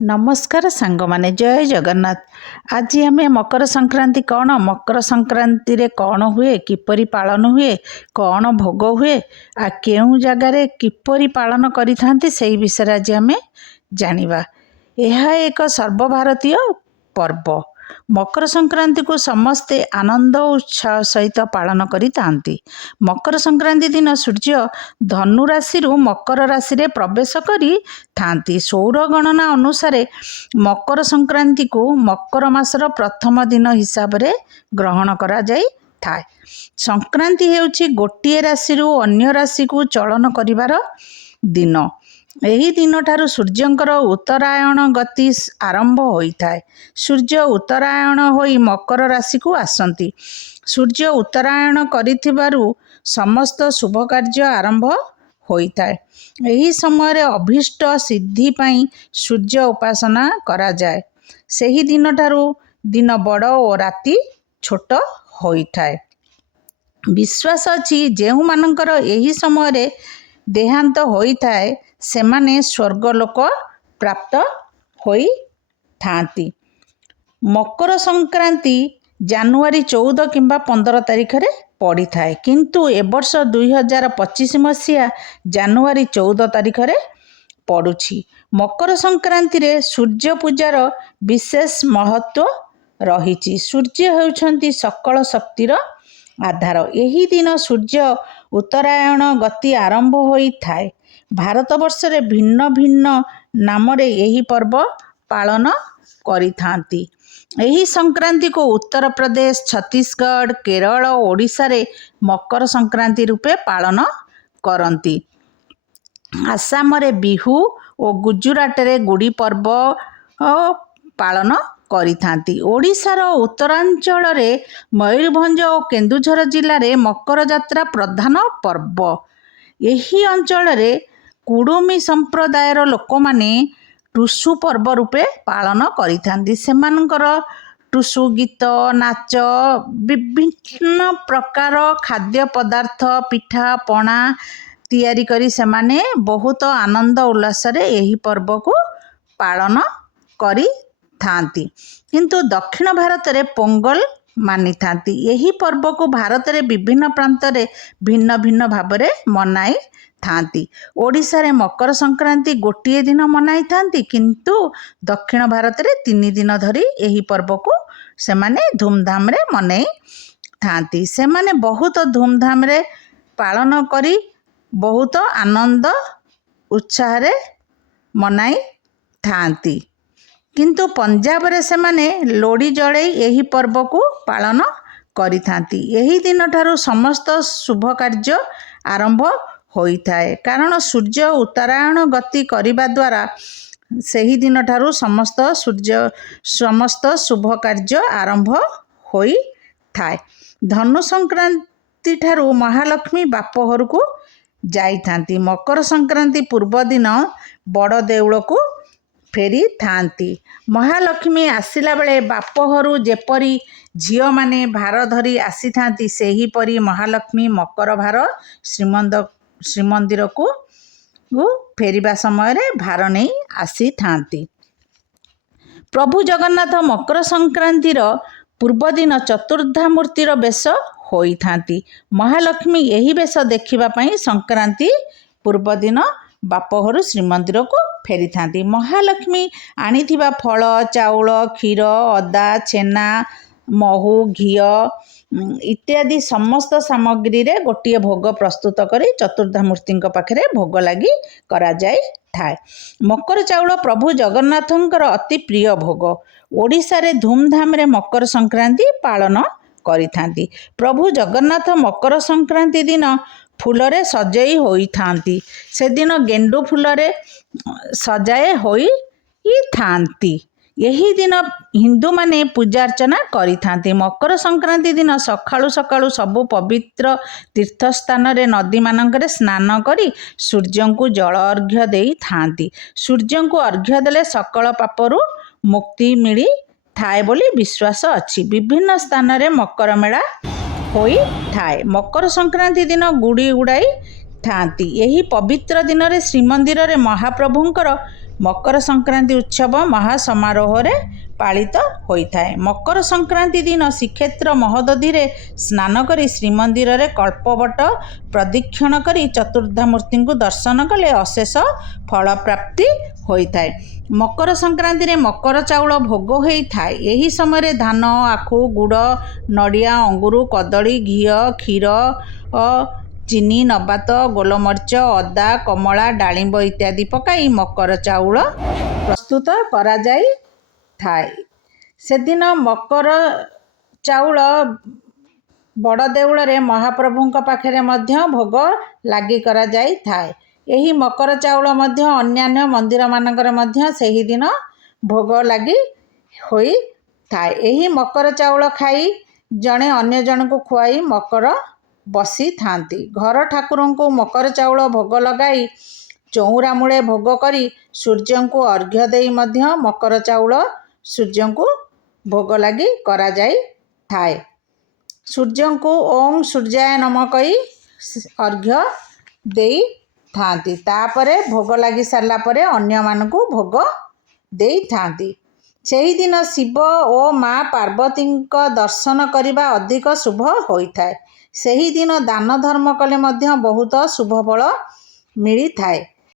नमस्कार सांग माने जय जगन्नाथ। आज आम मकर संक्रांति कौन, मकर संक्रांति रे कौन हुए, किपरि पालन हुए, कौन भोग हुए, आ केउ जगार किपरि पालन करिथांती सेही विषय आज आम जानिबा। यह एक सर्वभारतीय पर्व। मकर संक्रांति को समस्ते आनंद उत्साह सहित पालन करिथांती। मकर संक्रांति दिन सूर्य धनु राशि मकर राशि रे प्रवेश करी थांती। सौर गणना अनुसार मकर संक्रांति को मकर मासर प्रथम दिन हिसाब रे ग्रहण करा जाई थाए। संक्रांति हेउची गोटिए राशि अन्य राशि को चलन करिवार दिन। एही दिन ठारू सूर्यंकर उत्तरायण गति आरंभ होइथाए। सूर्य उत्तरायण होई मकर राशि को आसंती। सूर्य उत्तरायण करिथिबारु समस्त शुभ कार्य आरंभ होइथाए। एही समय रे अभीष्ट सिद्धि पई सूर्य उपासना करा जाए। सेही दिन ठारू दिन बड़ और राति छोट होइथाए। विश्वास अछि जेहु मानकर एही समय रे देहांत होइथाए सेमाने स्वर्गलोक प्राप्त होई थांती। मकर संक्रांति जानुआरी 14 किंबा 15 तारिख रे पड़ी थाए, किंतु ए वर्ष 2025 मसीहा जानुआरी 14 तारिख रे पड़ुछि। मकर संक्रांति रे सूर्य पूजार विशेष महत्व रहिछि। सूर्य हेउछंती सकल शक्तिर आधार। एही दिन सूर्य उत्तरायण गति आरंभ होई थाए। भारत वर्ष रे भिन्न भिन्न नाम रे एही पर्व पालन करिथांती। एही संक्रांति को उत्तर प्रदेश, छत्तीसगढ़, केरल, ओडिशा रे मकर संक्रांति रूपे पालन करंती। आसाम रे बिहू और गुजरात रे गुड़ी पर्व पालन करिथांती। ओडिशार उत्तरांचल रे मयूरभंज और केन्दुझर जिल्ला रे मकर जात्रा प्रधान पर्व। एही अंचल रे कुडुमी संप्रदायर लोक माने टुसु पर्व रूपे पालन करिथांती। सेमानकर टुसु गीत, नाच, विभिन्न प्रकार खाद्य पदार्थ, पिठा पणा तैयारी करी सेमाने बहुत आनंद उल्लास रे एही पर्व को पालन करी थांती। किंतु दक्षिण भारत रे पोंगल मानी थांती। एही पर्व को भारत रे विभिन्न प्रांत रे भिन्न भिन्न भाव रे मनाई थांती। ओडिशा रे मकर संक्रांति गोटिए दिन मनाई थांती, किंतु दक्षिण भारत रे 3 दिन धरी एही पर्व को सेमाने धूमधाम रे मनाई थांती। सेमाने बहुत धूमधाम रे पालन करी बहुत आनंद उत्साह रे मनाई थांती। किंतु पंजाब रे सेमाने लोड़ी जड़े एही पर्व को पालन करिथांती। एही दिन ठारू समस्त शुभ कार्य आरंभ होइथाए, कारण सूर्य उत्तरायण गति करिबा द्वारा सेही दिन ठारू समस्त शुभ कार्य आरंभ होई थाए। धनु संक्रांति ठारू महालक्ष्मी बापघर को जाई थांती। मकर संक्रांति पूर्व दिन बड़ देउल को फेरी थांती। महालक्ष्मी आसिला बेले बापघरू जेपरी झियो माने भार धरी आसी थांती, सेही परी महालक्ष्मी मकर भार श्रीमंदिर को फेरिबा समय रे भार नहीं आसी थांती। प्रभु जगन्नाथ मकर संक्रांतिर पूर्व दिन चतुर्धा मूर्तिर बेश होई थांती। महालक्ष्मी यही बेश देखिबा पई संक्रांति पूर्व दिन बापघर श्रीमंदिर को फेरी थांती। महालक्ष्मी आनिथिबा फल, चाउल, क्षीर, अदा, छेना, महू, घियो इत्यादि समस्त सामग्री रे गोटिए भोग प्रस्तुत करी चतुर्धा मूर्ति पाखरे भोग लगी करा जाय थाए। मकर चाउल प्रभु जगन्नाथंकर अति प्रिय भोग। ओडिशा रे धूमधाम रे मकर संक्रांति पालन करिथांती। प्रभु जगन्नाथ मकर संक्रांति दिन फूलरे सजाई होई थांती। से दिन गेंडू फूलरे सजाए होई थांती। यही दिन हिंदू माने पूजा अर्चना करि थांती। मकर संक्रांति दिन सकाळु सकाळु सबु पवित्र तीर्थ स्थान रे नदी मानकरे स्नान करी सूर्य को जल अर्घ्य देई थांती। सूर्य को अर्घ्य देले सकल पापरु मुक्ति मिली थाए बोली विश्वास अछि। विभिन्न स्थान रे मकर मेला होई थाए। मकर संक्रांति दिन गुड़ी उड़ाई थांती। यही पवित्र दिन रे श्रीमंदिर रे महाप्रभुंकर ମକର ସଂକ୍ରାନ୍ତି ଉତ୍ସବ ମହାସମାରୋହରେ ପାଳିତ ହୋଇଥାଏ। ମକର ସଂକ୍ରାନ୍ତି ଦିନ ଶ୍ରୀକ୍ଷେତ୍ର ମହୋଦଧିରେ ସ୍ନାନ କରି ଶ୍ରୀମନ୍ଦିରରେ କଳ୍ପବଟ ପ୍ରଦକ୍ଷିଣ କରି ଚତୁର୍ଦ୍ଧାମୂର୍ତ୍ତିଙ୍କୁ ଦର୍ଶନ କଲେ ଅଶେଷ ଫଳପ୍ରାପ୍ତି ହୋଇଥାଏ। ମକର ସଂକ୍ରାନ୍ତିରେ ମକର ଚାଉଳ ଭୋଗ ହୋଇଥାଏ। ଏହି ସମୟରେ ଧାନ, ଆଖୁ, ଗୁଡ଼, ନଡ଼ିଆ, ଅଙ୍ଗୁର, କଦଳୀ, ଘିଅ, କ୍ଷୀର, ଚିନି, ନବାତ, ଗୋଲମରିଚ, ଅଦା, କମଳା, ଡାଳିମ୍ବ ଇତ୍ୟାଦି ପକାଇ ମକର ଚାଉଳ ପ୍ରସ୍ତୁତ କରାଯାଇଥାଏ। ସେଦିନ ମକର ଚାଉଳ ବଡ଼ଦେଉଳରେ ମହାପ୍ରଭୁଙ୍କ ପାଖରେ ମଧ୍ୟ ଭୋଗ ଲାଗି କରାଯାଇଥାଏ। ଏହି ମକର ଚାଉଳ ମଧ୍ୟ ଅନ୍ୟାନ୍ୟ ମନ୍ଦିରମାନଙ୍କରେ ମଧ୍ୟ ସେହିଦିନ ଭୋଗ ଲାଗି ହୋଇଥାଏ। ଏହି ମକର ଚାଉଳ ଖାଇ ଜଣେ ଅନ୍ୟ ଜଣଙ୍କୁ ଖୁଆଇ ମକର ବସିଥାନ୍ତି। ଘର ଠାକୁରଙ୍କୁ ମକର ଚାଉଳ ଭୋଗ ଲଗାଇ ଚଉରା ମୂଳେ ଭୋଗ କରି ସୂର୍ଯ୍ୟଙ୍କୁ ଅର୍ଘ୍ୟ ଦେଇ ମଧ୍ୟ ମକର ଚାଉଳ ସୂର୍ଯ୍ୟଙ୍କୁ ଭୋଗ ଲାଗି କରାଯାଇଥାଏ। ସୂର୍ଯ୍ୟଙ୍କୁ ଓଁ ସୂର୍ଯ୍ୟାୟ ନମଃ କହି ଅର୍ଘ୍ୟ ଦେଇଥାନ୍ତି। ତାପରେ ଭୋଗ ଲାଗି ସାରିଲା ପରେ ଅନ୍ୟମାନଙ୍କୁ ଭୋଗ ଦେଇଥାନ୍ତି। ସେହିଦିନ ଶିବ ଓ ମା ପାର୍ବତୀଙ୍କ ଦର୍ଶନ କରିବା ଅଧିକ ଶୁଭ ହୋଇଥାଏ। ସେହିଦିନ ଦାନ ଧର୍ମ କଲେ ମଧ୍ୟ ବହୁତ ଶୁଭ ଫଳ ମିଳିଥାଏ।